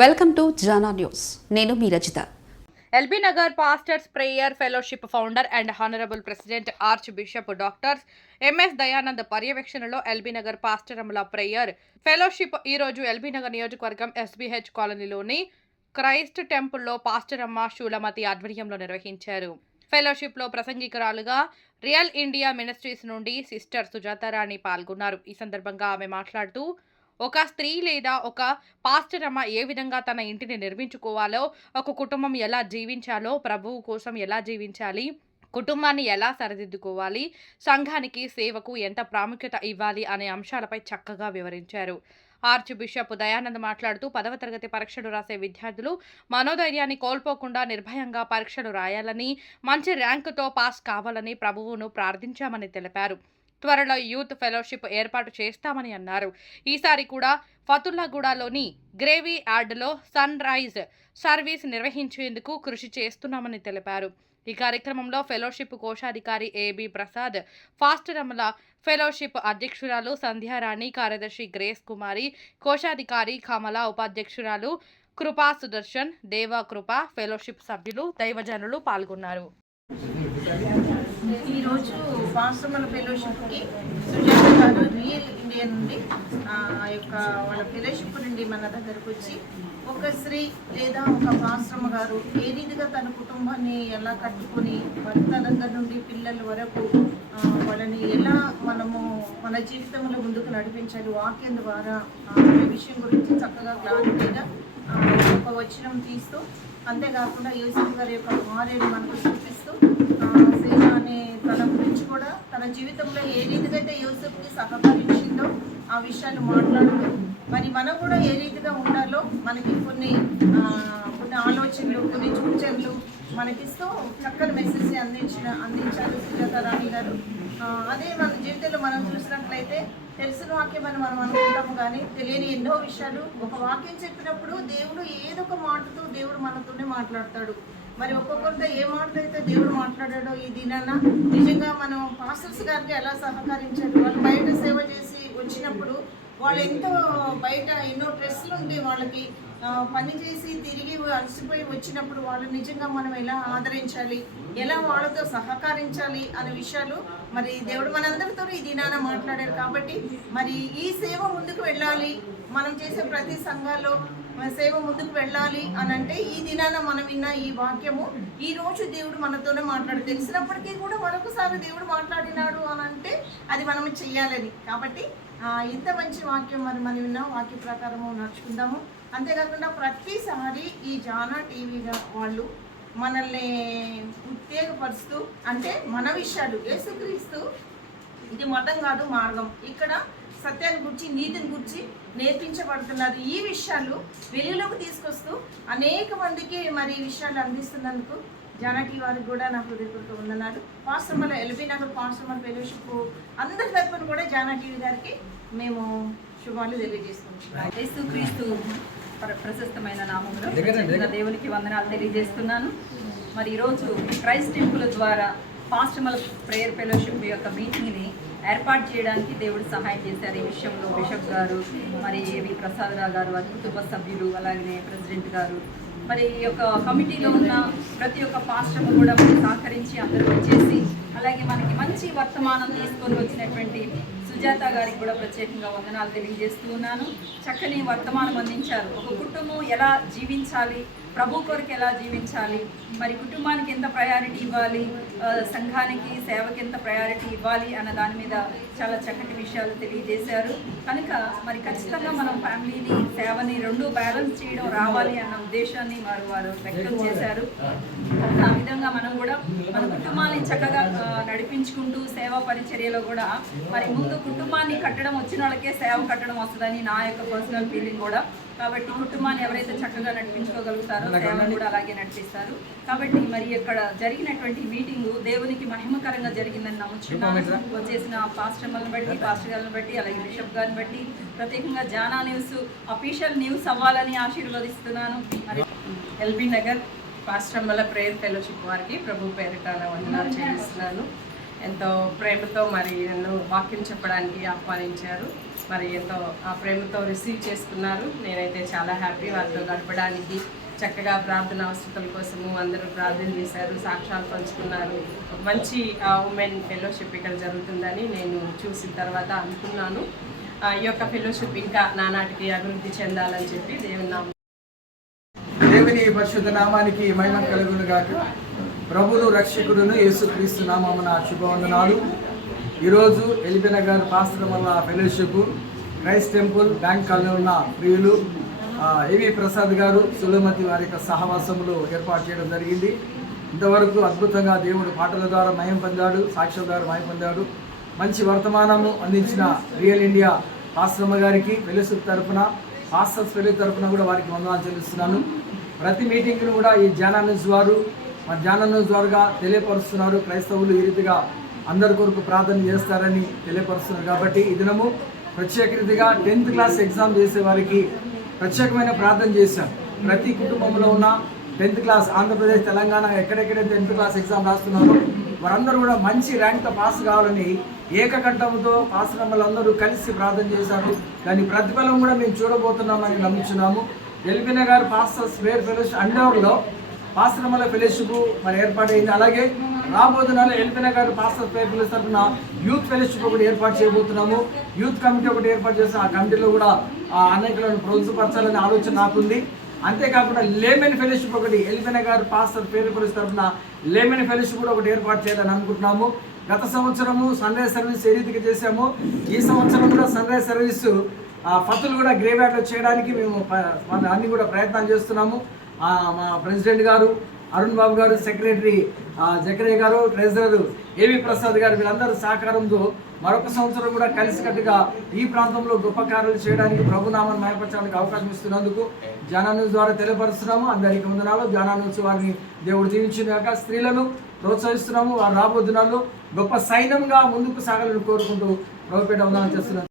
Welcome to Jana news. నేను మీ Rajitha LB Nagar pastors prayer fellowship founder and honourable president arch bishop doctors MS Dayanand పర్యవేక్షణలో LB Nagar పాస్టరముల prayer fellowship ఈ రోజు LB Nagar నియోజకవర్గం SBH కాలనీలోని Christ టెంపుల్లో పాస్టర్ అమ్మ శూలమతి ఆధ్వర్యంలో నిర్వహించారు. ఫెలోషిప్లో ప్రసంగికురాలుగా రియల్ ఇండియా మినిస్ట్రీస్ నుండి సిస్టర్ సుజాతారాణి పాల్గొన్నారు. ఈ సందర్భంగా ఆమె మాట్లాడుతూ ఒక స్త్రీ లేదా ఒక పాస్టర్ అమ్మ ఏ విధంగా తన ఇంటిని నిర్మించుకోవాలో ఒక కుటుంబం ఎలా జీవించాలో ప్రభువు కోసం ఎలా జీవించాలి కుటుంబాన్ని ఎలా సరిదిద్దుకోవాలి సంఘానికి సేవకు ఎంత ప్రాముఖ్యత ఇవ్వాలి అనే అంశాలపై చక్కగా వివరించారు. ఆర్చ్ బిషప్ దయానంద్ మాట్లాడుతూ పదవ తరగతి పరీక్షలు రాసే విద్యార్థులు మనోధైర్యాన్ని కోల్పోకుండా నిర్భయంగా పరీక్షలు రాయాలని మంచి ర్యాంకుతో పాస్ కావాలని ప్రభువును ప్రార్థించామని తెలిపారు. త్వరలో యూత్ ఫెలోషిప్ ఏర్పాటు చేస్తామని అన్నారు. ఈసారి కూడా ఫతుల్లాగూడలోని గ్రేవీ యార్డ్లో సన్ రైజ్ సర్వీస్ నిర్వహించేందుకు కృషి చేస్తున్నామని తెలిపారు. ఈ కార్యక్రమంలో ఫెలోషిప్ కోశాధికారి ఏబి ప్రసాద్ ఫాస్ట్ రమల ఫెలోషిప్ అధ్యక్షురాలు సంధ్యారాణి కార్యదర్శి గ్రేస్ కుమారి కోశాధికారి కమల ఉపాధ్యక్షురాలు కృపా సుదర్శన్ దేవా కృప ఫెలోషిప్ సభ్యులు దైవజనులు పాల్గొన్నారు. ఈరోజు పాశ్రమల ఫెలోషిప్కి సుజాత గారు రియల్ ఇండియా నుండి ఆ యొక్క వాళ్ళ ఫెలోషిప్ నుండి మన దగ్గరకు వచ్చి ఒక స్త్రీ లేదా ఒక పాశ్రమ గారు ఏ రీతిగా తన కుటుంబాన్ని ఎలా కట్టుకొని భర్త దగ్గర నుండి పిల్లల వరకు వాళ్ళని ఎలా మనము మన జీవితంలో ముందుకు నడిపించాలి వాక్యం ద్వారా ఆ, విషయం గురించి చక్కగా క్లారిటీగా ఒక వచనం తీస్తూ అంతేకాకుండా యూసఫ్ గారి యొక్క మారేడు మనకు చూపిస్తూ సేవ అనే తన గురించి కూడా తన జీవితంలో ఏ రీతిగా అయితే యూసఫ్కి సహకరించిందో ఆ విషయాలు మాట్లాడుతూ మరి మనం కూడా ఏ రీతిగా ఉండాలో మనకి కొన్ని కొన్ని ఆలోచనలు కొన్ని మనకిస్తూ చక్కని మెసేజ్ అందించిన అందించారు సుజాత రాణి గారు. అదే మన జీవితంలో మనం చూసినట్లయితే తెలిసిన వాక్యం అని మనం అనుకుంటాము కానీ తెలియని ఎన్నో విషయాలు. ఒక వాక్యం చెప్పినప్పుడు దేవుడు ఏదో ఒక మాటతో దేవుడు మనతోనే మాట్లాడతాడు. మరి ఒక్కొక్కరితో ఏ మాటతో అయితే దేవుడు మాట్లాడాడో ఈ దినాన నిజంగా మనం పాస్టర్స్ గారికి ఎలా సహకరించారు? వాళ్ళు బయట సేవ చేసి వచ్చినప్పుడు వాళ్ళు ఎంతో బయట ఎన్నో డ్రెస్సులు వాళ్ళకి పని చేసి తిరిగి అలసిపోయి వచ్చినప్పుడు వాళ్ళు నిజంగా మనం ఎలా ఆదరించాలి ఎలా వాళ్ళతో సహకరించాలి అనే విషయాలు మరి దేవుడు మనందరితో ఈ దినాన మాట్లాడారు. కాబట్టి మరి ఈ సేవ ముందుకు వెళ్ళాలి. మనం చేసే ప్రతి సంఘాల్లో మన సేవ ముందుకు వెళ్ళాలి అని అంటే ఈ దినాన మనం విన్న ఈ వాక్యము. ఈ రోజు దేవుడు మనతోనే మాట్లాడు. తెలిసినప్పటికీ కూడా మరొకసారి దేవుడు మాట్లాడినాడు అని అంటే అది మనం చెయ్యాలని. కాబట్టి ఇంత మంచి వాక్యం మరి మనం విన్న వాక్య ప్రకారము నడుచుకుందాము. అంతేకాకుండా ప్రతిసారి ఈ జానా టీవీగా వాళ్ళు మనల్ని ఉత్తేజపరుస్తూ అంటే మన విషయాలు యేసుక్రీస్తు ఇది మతం కాదు మార్గం. ఇక్కడ సత్యాన్ని గురించి నీతిని గురించి నేర్పించబడుతున్నారు. ఈ విషయాలు వెలుగులోకి తీసుకొస్తూ అనేక మందికి మరి ఈ విషయాలు అందిస్తున్నందుకు జానకి వారికి కూడా నా హృదయపూర్వక వందనాలు. పాశ్రమల ఎల్బీ నగర్ పాశ్రమల ఫెలోషిప్ అందరి తరపున కూడా జానకి గారికి మేము శుభాలు తెలియజేస్తున్నాం యేసుక్రీస్తు ప్ర- ప్రశస్తమైన నామంలో దేవునికి వందనాలు తెలియజేస్తున్నాను. మరి ఈరోజు క్రైస్ట్ టెంపుల్ ద్వారా పాస్టమల్ ప్రేయర్ ఫెలోషిప్ యొక్క మీటింగ్ని ఏర్పాటు చేయడానికి దేవుడు సహాయం చేశారు. ఈ విషయంలో బిషప్ గారు మరి ఏవి ప్రసాదరావు గారు వారి కుటుంబ సభ్యులు అలాగే ప్రెసిడెంట్ గారు మరి ఈ యొక్క కమిటీలో ఉన్న ప్రతి ఒక్క పాస్టమ్ కూడా మనకి సహకరించి అందరూ వచ్చేసి అలాగే మనకి మంచి వర్తమానం తీసుకొని వచ్చినటువంటి సుజాత గారికి కూడా ప్రత్యేకంగా వందనాలు తెలియజేస్తూ ఉన్నాను. చక్కని వర్తమానం అందించారు. ఒక కుటుంబం ఎలా జీవించాలి? ప్రభు కొరకు ఎలా జీవించాలి? మరి కుటుంబానికి ఎంత ప్రయారిటీ ఇవ్వాలి? సంఘానికి సేవకి ఎంత ప్రయారిటీ ఇవ్వాలి? అన్న దాని మీద చాలా చక్కటి విషయాలు తెలియజేశారు. కనుక మరి ఖచ్చితంగా మనం ఫ్యామిలీని సేవని రెండు బ్యాలెన్స్ చేయడం రావాలి అన్న ఉద్దేశాన్ని వారు వారు వ్యక్తం చేశారు. ఆ విధంగా మనం కూడా మన కుటుంబాన్ని చక్కగా నడిపించుకుంటూ సేవా పరిచర్యలో కూడా మరి ముందు కుటుంబాన్ని కట్టడం వచ్చిన వాళ్ళకే సేవ కట్టడం వస్తుందని నా యొక్క పర్సనల్ ఫీలింగ్ కూడా. కాబట్టి కుటుంబాన్ని ఎవరైతే చక్కగా నడిపించుకోగలుగుతారో సేవను కూడా అలాగే నడిపిస్తారు. కాబట్టి మరి ఇక్కడ జరిగినటువంటి మీటింగ్ దేవునికి మహిమకరంగా జరిగిందని నమ్ముచున్నాను. వచ్చేసిన పాస్టర్లను బట్టి పాస్టర్ గారిని బట్టి అలాగే బిషప్ గారిని బట్టి ప్రత్యేకంగా జానా న్యూస్ అఫీషియల్ న్యూస్ అవ్వాలని ఆశీర్వదిస్తున్నాను. మరి ఎల్బీ నగర్ పాస్టమ్మల ప్రేయర్ ఫెలోషిప్ వారికి ప్రభు పేరిట వందనాలు చెల్లిస్తున్నాను. ఎంతో ప్రేమతో మరి నన్ను వాక్యం చెప్పడానికి ఆహ్వానించారు. మరి ఎంతో ఆ ప్రేమతో రిసీవ్ చేసుకున్నారు. నేనైతే చాలా హ్యాపీ వారితో గడపడానికి చక్కగా ప్రార్థన అవసరతల కోసము అందరూ ప్రార్థన చేశారు సాక్ష్యాలు పంచుకున్నారు. మంచి ఉమెన్ ఫెలోషిప్ ఇక్కడ జరుగుతుందని నేను చూసిన తర్వాత అనుకున్నాను. ఆ, ఈ యొక్క ఫెలోషిప్ ఇంకా నానాటికి అభివృద్ధి చెందాలని చెప్పి దేవుని నామం. దేవుని పరిశుద్ధ నామానికి మహిమ కలుగును గాక ప్రభును రక్షకుడును యేసుక్రీస్తు నామమున శుభవందనాలు. ఈరోజు ఎలిపి నగర్ పాస్టర్ వల్ల fellowship Christ temple bank colony ఉన్న ప్రియులు ఏవి ప్రసాద్ గారు సులమతి వారి యొక్క సహవాసములు ఏర్పాటు చేయడం జరిగింది. ఇంతవరకు అద్భుతంగా దేవుడు పాటల ద్వారా మయం పొందాడు సాక్ష్యం ద్వారా మయం పొందాడు. మంచి వర్తమానము అందించిన రియల్ ఇండియా పాశ్రమ గారికి ఫెలోషిప్ తరఫున పాస్టర్స్ ఫెలో తరఫున కూడా వారికి వందనాలు చెల్లిస్తున్నాను. ప్రతి మీటింగ్ను కూడా ఈ జానా న్యూస్ వారు మా జానా న్యూస్ వారుగా తెలియపరుస్తున్నారు. క్రైస్తవులు ఈ రీతిగా అందరి కొరకు ప్రార్థన చేస్తారని తెలియపరుస్తున్నారు. కాబట్టి ఈ దినము ప్రత్యేక రీతిగా టెన్త్ క్లాస్ ఎగ్జామ్ చేసే వారికి ప్రత్యేకమైన ప్రార్థన చేశాం. ప్రతి కుటుంబంలో ఉన్న టెన్త్ క్లాస్ ఆంధ్రప్రదేశ్ తెలంగాణ ఎక్కడెక్కడైతే టెన్త్ క్లాస్ ఎగ్జామ్ రాస్తున్నారో వారందరూ కూడా మంచి ర్యాంక్తో పాస్ కావాలని ఏకకంఠంతో పాస్ అందరూ కలిసి ప్రార్థన చేశారు. దాని ప్రతిఫలం కూడా మేము చూడబోతున్నామని నమ్ముచున్నాము. ఎల్బిన గారు పాస్టర్స్ వేర్ ఫెలోషిప్ అండర్లో పాశ్రమల ఫెలోషిప్ మరి ఏర్పాటైంది. అలాగే రాబోతున్న ఎల్పిన గారు పాస్టర్ పేరు తరఫున యూత్ ఫెలోషిప్ ఒకటి ఏర్పాటు చేయబోతున్నాము. యూత్ కమిటీ ఒకటి ఏర్పాటు చేసి ఆ కమిటీలో కూడా ఆ అనేకులను ప్రోత్సపరచాలనే ఆలోచన నాకుంది. అంతేకాకుండా లేమెన్ ఫెలోషిప్ ఒకటి ఎల్పిన గారు పాస్టర్ పేరు ఫెలోషిప్ తరఫున లేమెన్ ఫెలోషిప్ కూడా ఒకటి ఏర్పాటు చేయాలని అనుకుంటున్నాము. గత సంవత్సరము సన్రైజ్ సర్వీస్ ఏ రీతిగా చేశాము? ఈ సంవత్సరం కూడా సన్రైజ్ సర్వీస్ ఫతులు కూడా గ్రేవ్యార్డ్లో చేయడానికి మేము అన్ని కూడా ప్రయత్నాలు చేస్తున్నాము. మా ప్రెసిడెంట్ గారు అరుణ్ బాబు గారు సెక్రటరీ జకరే గారు ట్రెజరర్ ఏవి ప్రసాద్ గారు వీళ్ళందరూ సహకారంతో మరొక సంవత్సరం కూడా కలిసికట్టుగా ఈ ప్రాంతంలో గొప్ప కార్యాలు చేయడానికి ప్రభునామాన్ని మయపరచడానికి అవకాశం ఇస్తున్నందుకు జ్ఞానాన్యూస్ ద్వారా తెలియపరుస్తున్నాము. అందరికీ వందనాలు. జ్ఞానాన్యూస్ వారిని దేవుడు దీవించిన స్త్రీలను ప్రోత్సహిస్తున్నాము. వారు రాబోతున్నాళ్ళు గొప్ప సైన్యంగా ముందుకు సాగాలని కోరుకుంటూ ప్రభుపేట ఉందని చేస్తున్నాను.